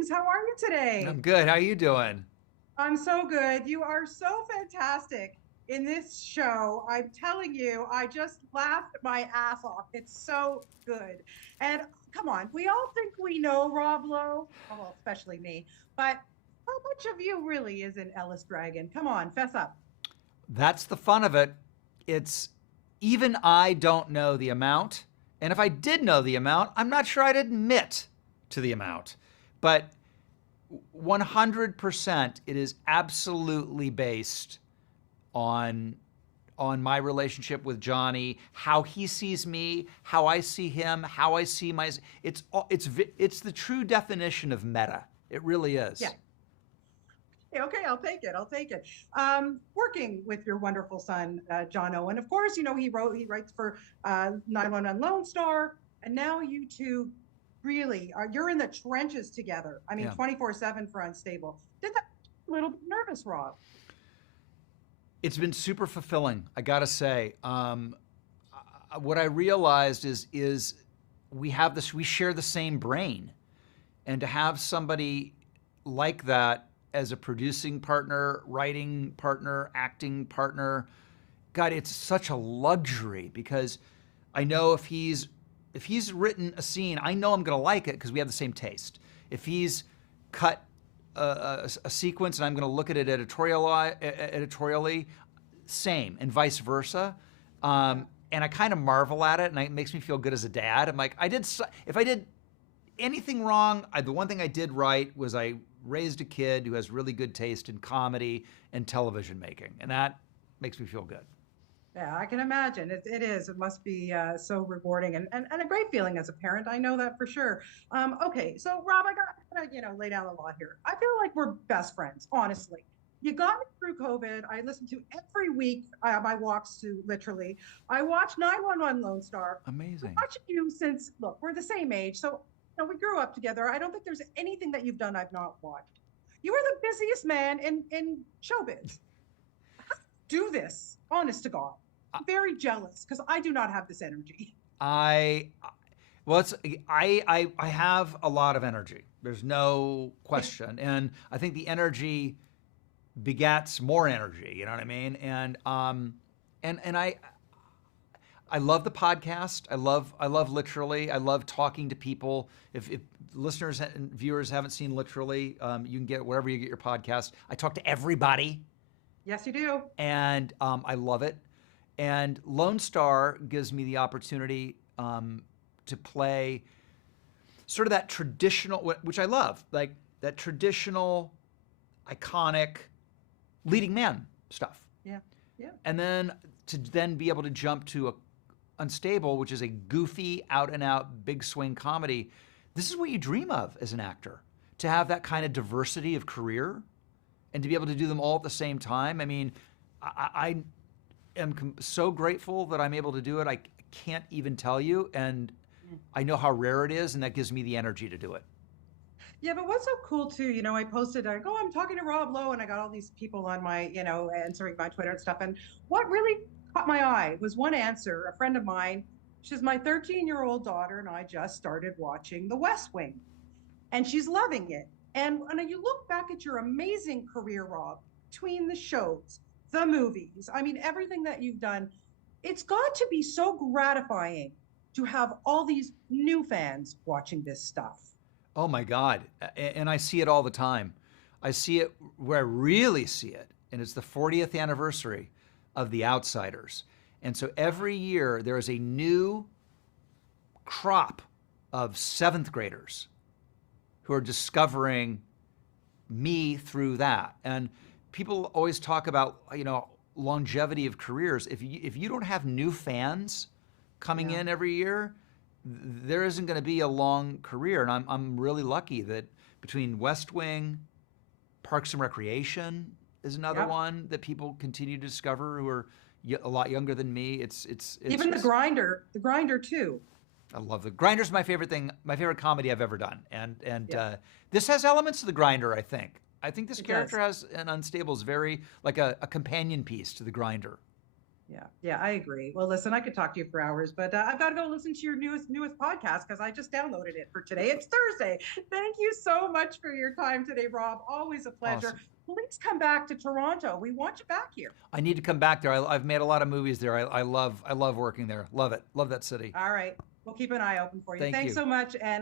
Greetings. How are you I'm today? good. How you doing? I'm so good. You are so fantastic in this show. I'm telling you, I just laughed my ass off. It's so good. And come on, we all think we know Rob Lowe. Oh, well, especially me. But how much of you really is in Ellis Dragon? Come on, fess up. That's the fun of it. It's even I don't know the amount. And if I did know the amount, I'm not sure I'd admit to the amount. But 100% it is absolutely based on my relationship with Johnny, how he sees me, how I see him, how I see my it's the true definition of meta. It really Yeah. is. Okay, I'll take it. I'll take it. Working with your wonderful son, John Owen. Of course, he writes for 911 Lone Star, and now you two really are. You're in the trenches together. I mean, Yeah. 24/7 for Unstable. Did that a little bit nervous, Rob? It's been super fulfilling, I gotta say. What I realized is we share the same brain, and to have somebody like that as a producing partner, writing partner, acting partner, God, it's such a luxury because I know if he's written a scene, I know I'm gonna like it because we have the same taste. If he's cut a sequence and I'm going to look at it editorially, same, and vice versa. Yeah. And I kind of marvel at it, and it makes me feel good as a dad. I'm like, if I did anything wrong, the one thing I did right was I raised a kid who has really good taste in comedy and television making, and that makes me feel good. Yeah, I can imagine. It is. It must be so rewarding and a great feeling as a parent. I know that for sure. Okay, so Rob, I got to, lay down the law here. I feel like we're best friends, honestly. You got me through COVID. I listened to every week my walks to literally. I watched 911 Lone Star. Amazing. Watching you since, look, we're the same age. So, we grew up together. I don't think there's anything that you've done I've not watched. You are the busiest man in showbiz. Do this, honest to God. I'm very jealous because I do not have this energy. I well, I have a lot of energy. There's no question, and I think the energy begats more energy. You know what I mean? And I love the podcast. I love literally. I love talking to people. If listeners and viewers haven't seen literally, you can get wherever you get your podcast. I talk to everybody, Yes, you do. and I love it. And Lone Star gives me the opportunity to play sort of that traditional, which I love, like that traditional, iconic leading man stuff. Yeah. Yeah. And then to then be able to jump to Unstable, which is a goofy, out and out, big swing comedy. This is what you dream of as an actor, to have that kind of diversity of career and to be able to do them all at the same time. I mean, I am so grateful that I'm able to do it. I can't even tell you. And I know how rare it is, and that gives me the energy to do it. Yeah, but what's so cool too, I posted, I go, I'm talking to Rob Lowe, and I got all these people on my, answering my Twitter and stuff. And what really caught my eye was one answer, a friend of mine, she's my 13-year-old daughter, and I just started watching The West Wing, and she's loving it. And when you look back at your amazing career, Rob, between the shows, the movies, I mean, everything that you've done, it's got to be so gratifying to have all these new fans watching this stuff. Oh my God. And I see it all the time. I see it where I really see it, and it's the 40th anniversary of The Outsiders. And so every year there is a new crop of seventh graders who are discovering me through that. And people always talk about, longevity of careers. If you don't have new fans coming Yeah. in every year, there isn't going to be a long career. And I'm really lucky that between West Wing, Parks and Recreation is another Yep. one that people continue to discover who are a lot younger than me. It's Even just the grinder too. I love the Grinder's my favorite thing, my favorite comedy I've ever done, and Yeah, this has elements of the Grinder. I think. I think this it character does. has an Unstable is very like a companion piece to the Grinder. Yeah, I agree. Well, listen, I could talk to you for hours, but I've got to go listen to your newest podcast because I just downloaded it for today. It's Thursday. Thank you so much for your time today, Rob. Always a pleasure. Awesome. Please come back to Toronto. We want you back here. I need to come back there. I've made a lot of movies there. I love working there. Love it. Love that city. All right. We'll keep an eye open for you. Thank Thanks you. so much. And